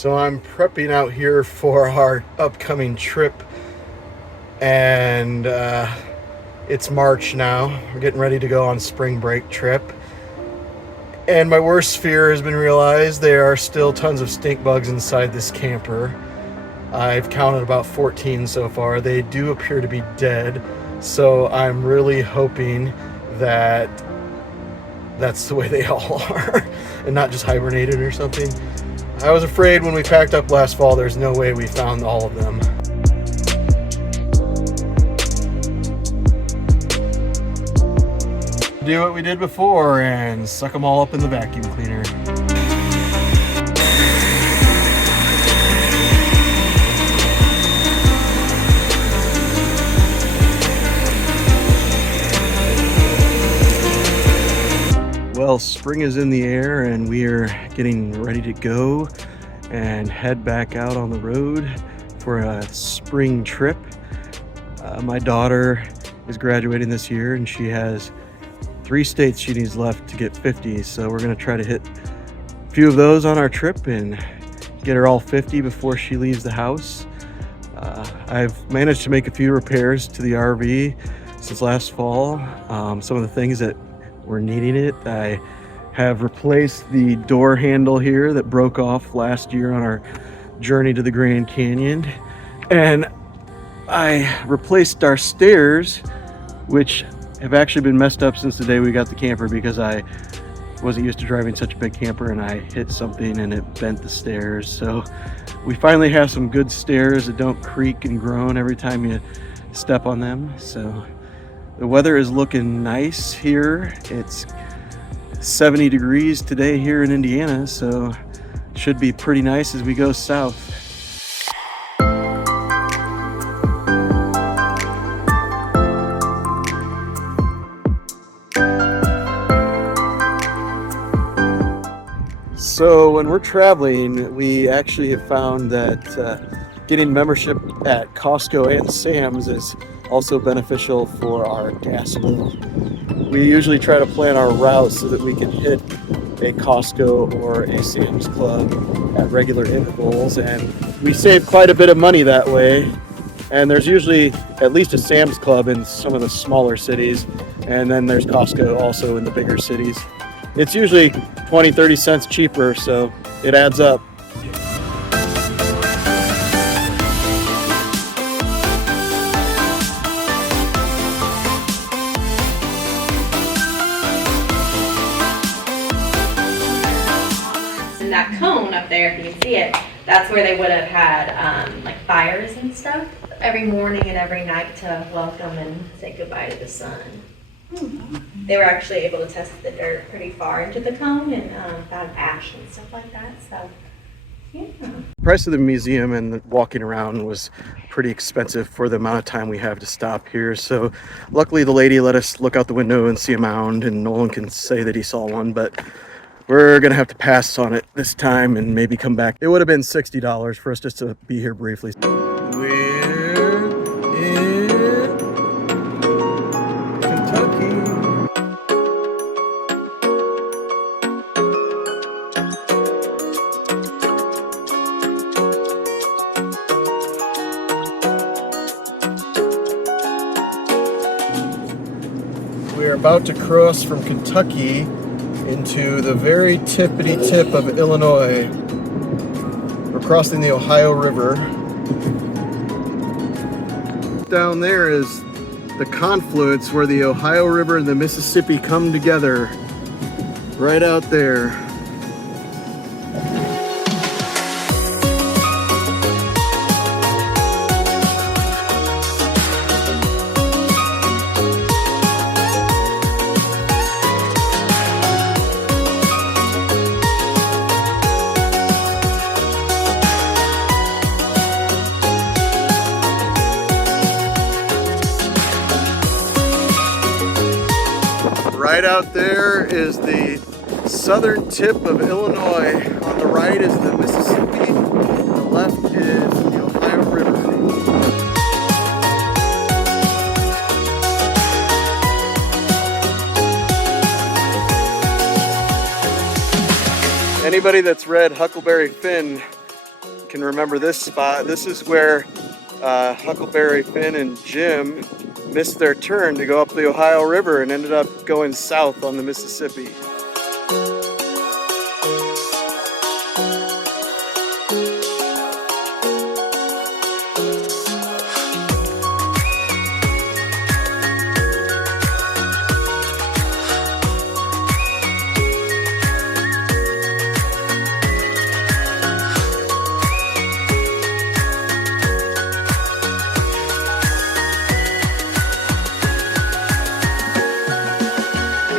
So I'm prepping out here for our upcoming trip, and it's March now. We're getting ready to go on spring break trip. And my worst fear has been realized. There are still tons of stink bugs inside this camper. I've counted about 14 so far. They do appear to be dead. So I'm really hoping that that's the way they all are and not just hibernated or something. I was afraid when we packed up last fall, there's no way we found all of them. Do what we did before and suck them all up in the vacuum cleaner. Well, spring is in the air and we are getting ready to go and head back out on the road for a spring trip. My daughter is graduating this year and she has 3 states she needs left to get 50. So we're gonna try to hit a few of those on our trip and get her all 50 before she leaves the house. I've managed to make a few repairs to the RV since last fall. Some of the things that we're needing it. I have replaced the door handle here that broke off last year on our journey to the Grand Canyon. And I replaced our stairs, which have actually been messed up since the day we got the camper because I wasn't used to driving such a big camper and I hit something and it bent the stairs. So we finally have some good stairs that don't creak and groan every time you step on them. So the weather is looking nice here. It's 70 degrees today here in Indiana, so it should be pretty nice as we go south. So when we're traveling, we actually have found that getting membership at Costco and Sam's is also beneficial for our gas bill. We usually try to plan our routes so that we can hit a Costco or a Sam's Club at regular intervals, and we save quite a bit of money that way. And there's usually at least a Sam's Club in some of the smaller cities, and then there's Costco also in the bigger cities. It's usually 20-30 cents cheaper, so it adds up. That cone up there, if you can see it, that's where they would have had like fires and stuff every morning and every night to welcome and say goodbye to the sun. They were actually able to test the dirt pretty far into the cone and found ash and stuff like that. So, yeah. The price of the museum and walking around was pretty expensive for the amount of time we have to stop here. So luckily the lady let us look out the window and see a mound, and Nolan can say that he saw one, but we're gonna have to pass on it this time and maybe come back. It would have been $60 for us just to be here briefly. We're in Kentucky. We're about to cross from Kentucky into the very tippity tip of Illinois. We're crossing the Ohio River. Down there is the confluence where the Ohio River and the Mississippi come together. Right out there. Right out there is the southern tip of Illinois. On the right is the Mississippi, on the left is the Ohio River. Anybody that's read Huckleberry Finn can remember this spot. This is where Huckleberry Finn and Jim missed their turn to go up the Ohio River and ended up going south on the Mississippi.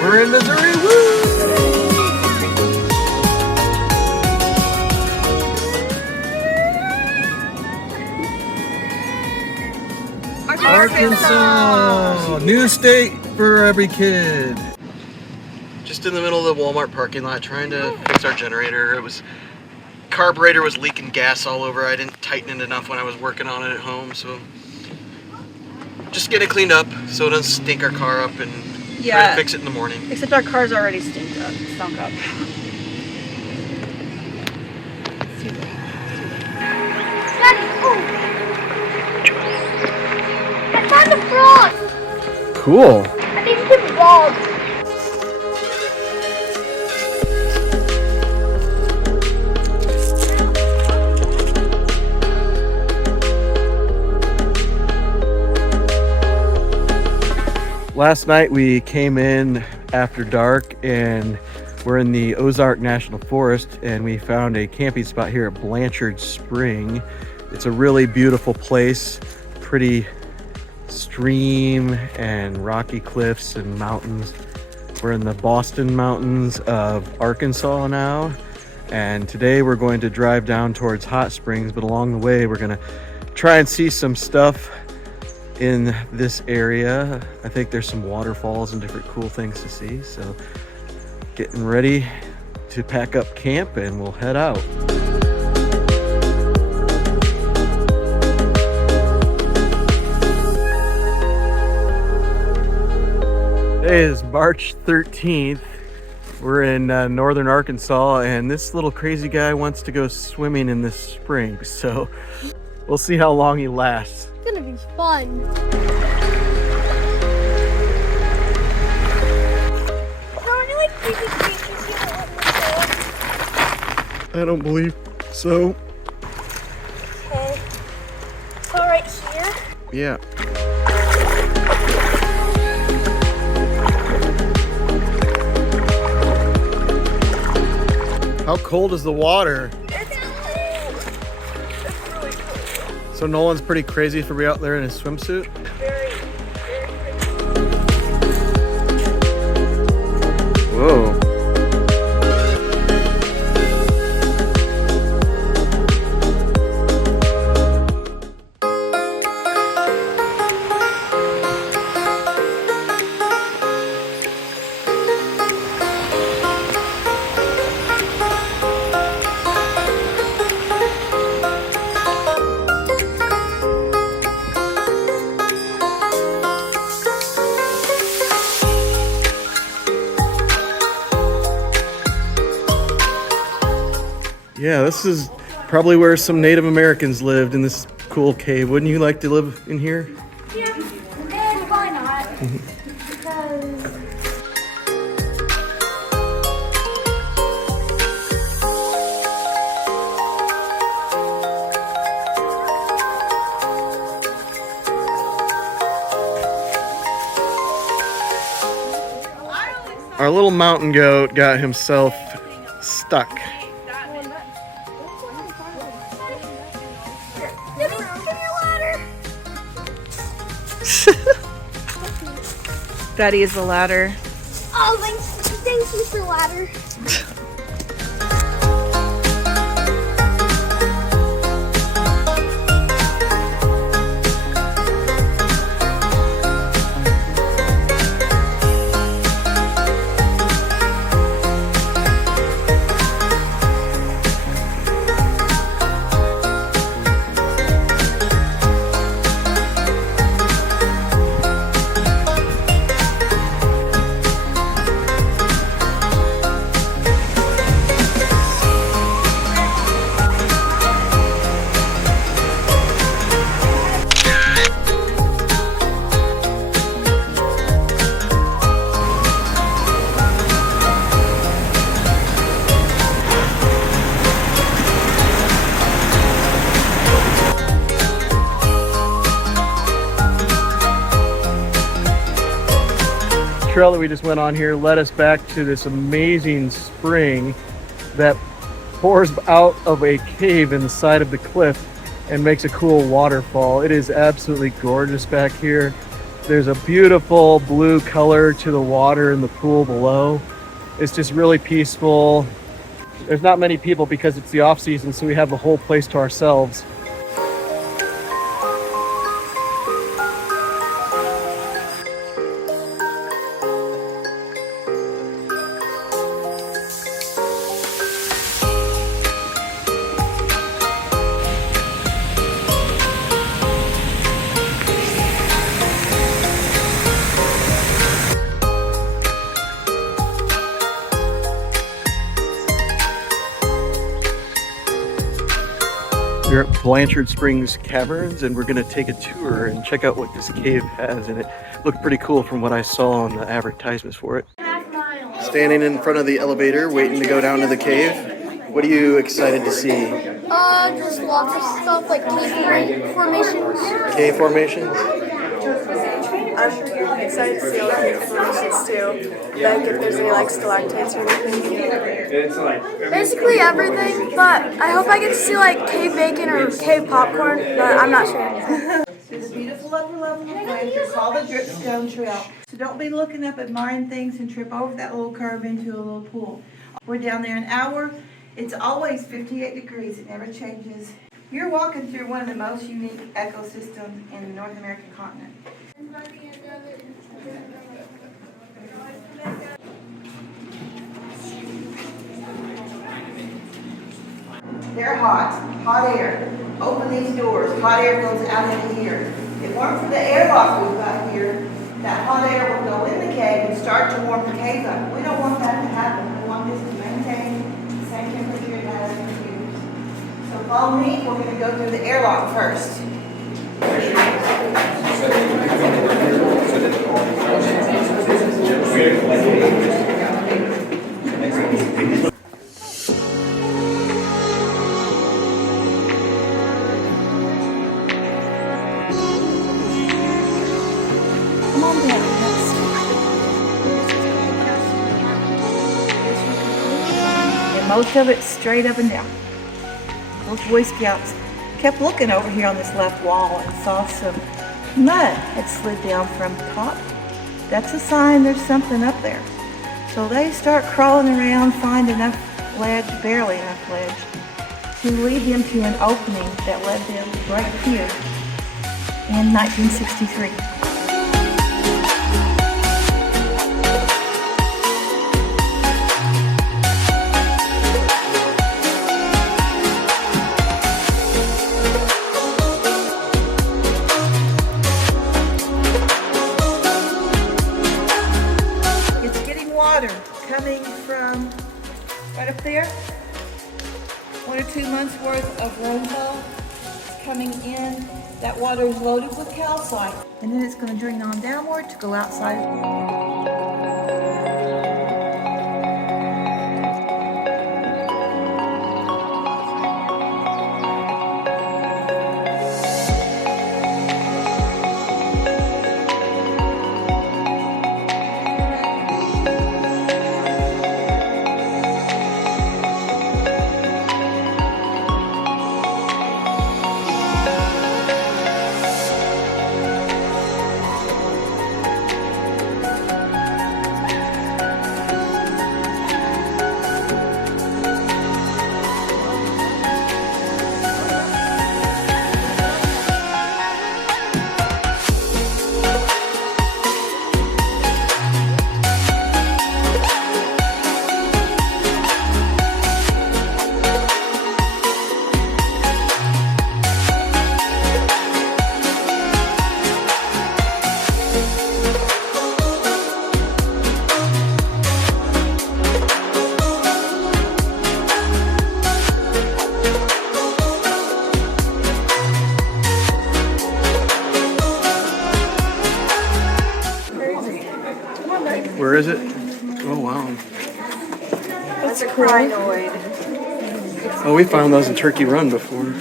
We're in Missouri, woo! Arkansas! New state for every kid. Just in the middle of the Walmart parking lot trying to fix our generator. Carburetor was leaking gas all over. I didn't tighten it enough when I was working on it at home, so just get it cleaned up so it doesn't stink our car up and try to fix it in the morning. Except our car's already stunk up. I found a frog! Cool. I think it's a frog. Last night we came in after dark and we're in the Ozarks National Forest and we found a camping spot here at Blanchard Spring. It's a really beautiful place, pretty stream and rocky cliffs and mountains. We're in the Boston Mountains of Arkansas now, and today we're going to drive down towards Hot Springs, but along the way we're gonna try and see some stuff in this area. I think there's some waterfalls and different cool things to see, so getting ready to pack up camp and we'll head out. Today is March 13th. We're in northern Arkansas and this little crazy guy wants to go swimming in this spring, so we'll see how long he lasts. It's gonna be fun. I don't believe so. Okay. So right here? Yeah. How cold is the water? It's really cool. So Nolan's pretty crazy for being out there in his swimsuit? Very crazy. Whoa. Yeah, this is probably where some Native Americans lived, in this cool cave. Wouldn't you like to live in here? Yeah, and why not? Because Our little mountain goat got himself stuck. Daddy is the ladder. oh, thanks, Mr. Ladder. trail that we just went on here led us back to this amazing spring that pours out of a cave in the side of the cliff and makes a cool waterfall. It is absolutely gorgeous back here. There's a beautiful blue color to the water in the pool below. It's just really peaceful. There's not many people because it's the off season, so we have the whole place to ourselves. We're at Blanchard Springs Caverns, and we're gonna take a tour and check out what this cave has in it. Looked pretty cool from what I saw on the advertisements for it. Standing in front of the elevator, waiting to go down to the cave. What are you excited to see? Just lots of stuff like cave formations. Cave formations? I'm excited to see all the cave formations too. Like if there's any like stalactites or anything. Basically everything, but I hope I get to see like cave bacon or cave popcorn, but I'm not sure. There's a beautiful upper level of Blanchard called the Dripstone Trail. So don't be looking up admiring things and trip over that little curve into a little pool. We're down there an hour. It's always 58 degrees. It never changes. You're walking through one of the most unique ecosystems in the North American continent. They're hot air. Open these doors, hot air goes out into here. If it weren't for the airlock we've got here, that hot air would go in the cave and start to warm the cave up. We don't want that to happen. We want this to maintain the same temperature it has for years. So follow me, we're going to go through the airlock first. Come on down. And most of it straight up and down. Those Boy Scouts kept looking over here on this left wall and saw some mud had slid down from the top. That's a sign there's something up there. So they start crawling around, find enough ledge, barely enough ledge, to lead them to an opening that led them right here in 1963. Coming from right up there, 1 or 2 months worth of rainfall coming in. That water is loaded with calcite, and then it's going to drain on downward to go outside. Where is it? Oh, wow. That's a crinoid. Oh, we found those in Turkey Run before.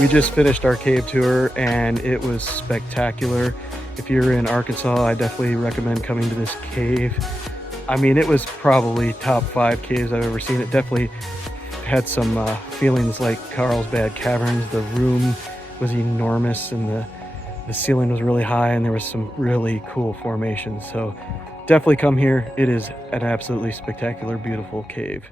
We just finished our cave tour and it was spectacular. If you're in Arkansas, I definitely recommend coming to this cave. I mean, it was probably top 5 caves I've ever seen. It definitely had some feelings like Carlsbad Caverns. The room was enormous and the ceiling was really high and there was some really cool formations. So definitely come here. It is an absolutely spectacular, beautiful cave.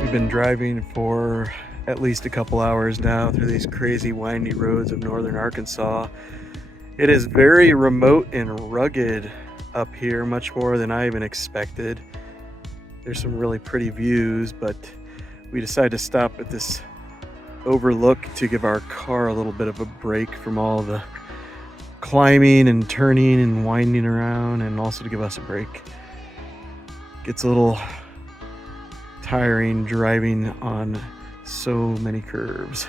We've been driving for at least a couple hours now through these crazy windy roads of northern Arkansas. It is very remote and rugged up here, much more than I even expected. There's some really pretty views, but we decided to stop at this overlook to give our car a little bit of a break from all the climbing and turning and winding around, and also to give us a break. Gets a little tiring driving on so many curves.